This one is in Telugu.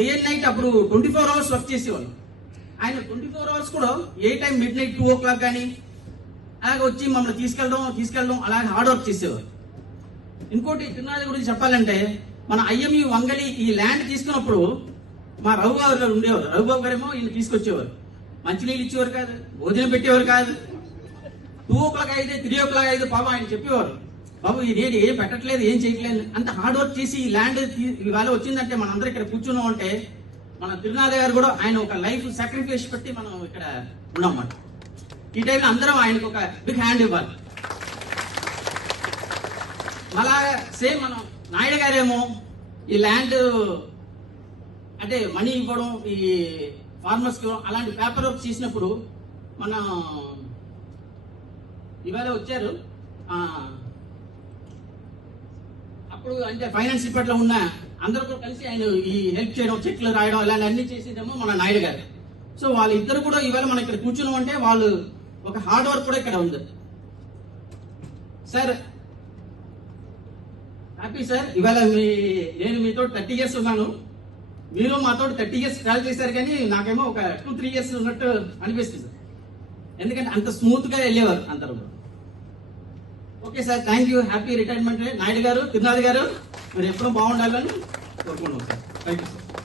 డే అండ్ నైట్ అప్పుడు 24 hours వర్క్ చేసేవాళ్ళు. ఆయన 24 hours కూడా ఏ టైం మిడ్ నైట్ 2 o'clock కానీ అలాగే వచ్చి మమ్మల్ని తీసుకెళ్ళడం అలాగే హార్డ్ వర్క్ చేసేవారు. ఇంకోటి తిరునాళ్ళ గురించి చెప్పాలంటే మన ఐఎంయు వంగలి ఈ ల్యాండ్ తీసుకున్నప్పుడు మా రఘుబాబు గారు ఉండేవారు. రఘుబాబు గారేమో ఈయన తీసుకొచ్చేవారు. మంచినీళ్ళు ఇచ్చేవారు కాదు, భోజనం పెట్టేవారు కాదు. 2 o'clock అయితే 3 o'clock అయితే పాపం ఆయన చెప్పేవారు, బాబు ఇది ఏం పెట్టట్లేదు, ఏం చేయట్లేదు. అంత హార్డ్ వర్క్ చేసి ఈ ల్యాండ్ ఇవాళ వచ్చిందంటే మనందరం ఇక్కడ కూర్చున్నాం అంటే మన తిరునాథ గారు కూడా ఆయన ఒక లైఫ్ సాక్రిఫైస్ పెట్టి మనం ఇక్కడ ఉన్నాం. ఈ టైంలో అందరం ఆయనకు ఒక బిగ్ హ్యాండ్ ఇవ్వాలి. అలా సేమ్ మనం నాయుడు గారేమో ఈ ల్యాండ్ అంటే మనీ ఇవ్వడం ఈ ఫార్మర్స్ కి అలాంటి పేపర్ వర్క్ చేసినప్పుడు మన ఇవాళ వచ్చారు. అప్పుడు అంటే ఫైనాన్స్ డిపార్ట్మెంట్లో ఉన్న అందరితో కలిసి ఆయన ఈ హెల్ప్ చేయడం, చెక్లు రాయడం ఇలాంటి అన్ని చేసేదేమో మన నాయుడు గారు. సో వాళ్ళిద్దరు కూడా ఇవాళ మనం ఇక్కడ కూర్చున్నాం అంటే వాళ్ళు ఒక హార్డ్ వర్క్ కూడా ఇక్కడ ఉంది. సార్ హ్యాపీ సార్, ఇవాళ నేను మీతో 30 years ఉన్నాను, మీరు మాతో 30 years ట్రావెల్ చేశారు, కానీ నాకేమో ఒక 2-3 years ఉన్నట్టు అనిపిస్తుంది. ఎందుకంటే అంత స్మూత్ గా వెళ్ళేవారు అందరూ. Okay sir, thank you, happy retirement. Naidu గారు, తిరునాథ్ గారు, మీరు ఎప్పుడూ బాగుండాలని కోరుకుంటున్నాం సార్. Thank you sir.